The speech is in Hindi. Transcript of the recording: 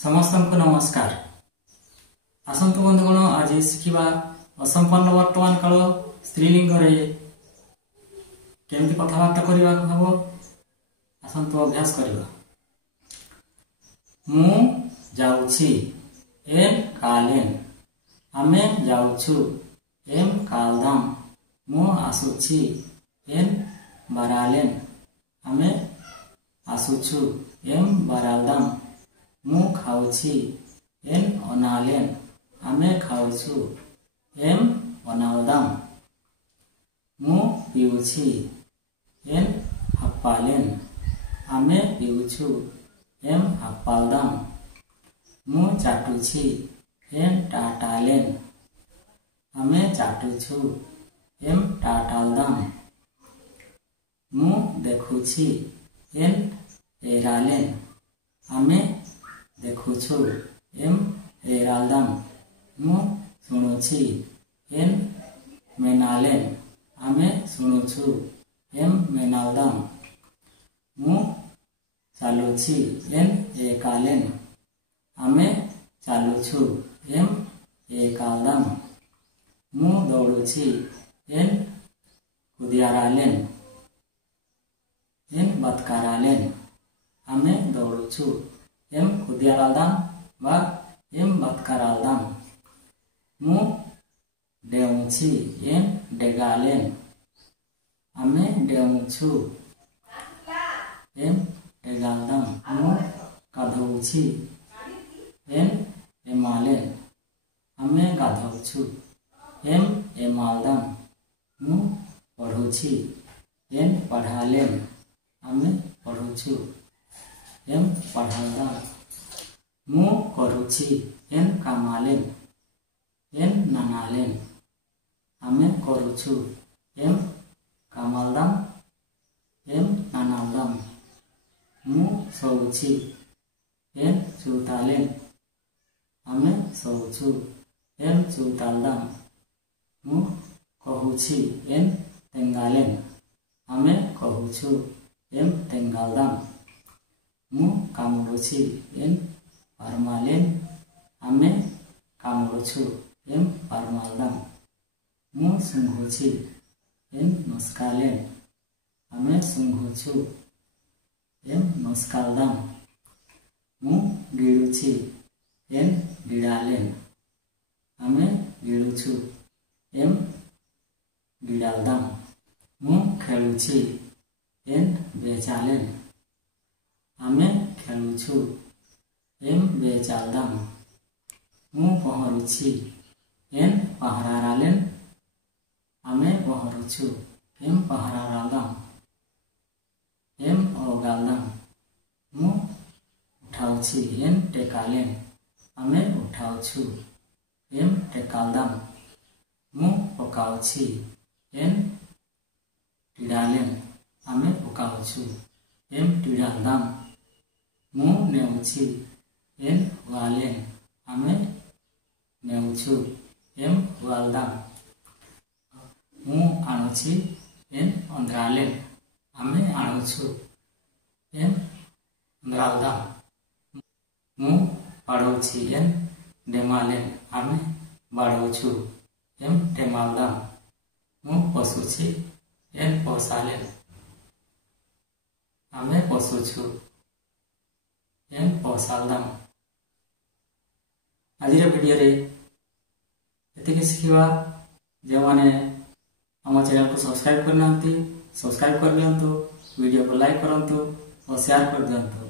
समस्त को नमस्कार। आसंतु बंधुगण आज शिखा असंपन्न वर्तमान काल स्त्रीलिंग केमती कथबार्ता करने हम आसंतु अभ्यास करवा। मु जाउछि एम कालेन, आमे जाउछु एम कालदाम, मु आसुछि एम बरालेन, आमे आसुछु एम बरालदाम, मु खाउछि एम अनालेन, आमे खाउछु एम अनालदाम, मु पिउछि एम हप्पालेन, आमे पिउछु एम हप्पालदाम, मु चाटुछि एम टाटालेन, आमे चाटुछु एम टाटालदाम, मु देखुछि एम एरालेन, आमे देखुछु एम एरालदाम, मु सुनुछि एम मेनालेन, आमे सुनुछु एम मेनालदाम, मु चालुछि एम एकालेन, आमे चालुछु एम एकालदाम, मु दौड़ुछि एम कुदियारालेन, एम बतकारालेन, आमे दौड़ुछु एम कुदियारालदाम वा एम बतकारालदाम, मु डेउछि एम डेगालेन, आमे डेउछु एम डेगालदाम, मु गाधौछि एम एमालेन, आमे गाधौछु एम एमालदाम, मु पढ़ुछि एम पढ़ालेन, आमे पढ़ुछु एम पढ़ालदाम, मु करुछि एम कामालेन, एम नानालेन, आमे करुछु एम कामालदाम, एम नानालदाम, मु सोउछि एम चूतालेन, आमे सोउछु एम चूतालदाम, मु कहुछि एम तेंगालेन, आमे कहुछु एम तेंगालदाम, मु कामुडुछि एम परमालेन, आमे कामुडुछु एम परमालदाम, मु सुंघुछि एम नुस्कालेन, आमे सुंघुछु एम नुस्कालदाम, मु गिळुछि एम गिळालेन, आमे गिळुछु एम गिळालदाम, मु खेलुछि एम बेचालेन, आमे खेलुछु एम बेचालदाम, मु पहरुछि एम पहरारालेन, आमे पहरुछु एम पहरारालदाम, एम ओगालदाम, मु उठाउछि एम टेकालेन, आमे उठाउछु एम टेकालदाम, मु पकाउछि एम टिडालेन, आमे पकाउछु एम टिडालदाम, मु नेउछि एम वालेन, आमे नेउछु एम वालदाम, मु आणुछि एम अंद्रालेन, आमे आणुछु एम अंद्रालदाम, मु बाढौछि एम डेमालेन, आमे बाढौछु एम डेमालदाम, मु पशुछि एम पोसालेन, आमे पशुछु एम पोसालदाम। आज वीडियो रे एतिके शिखिबा। जो माने हम चैनल को सब्सक्राइब करना सब्सक्राइब कर दियंतु, वीडियो को लाइक करंतु और शेयर कर दियंतु।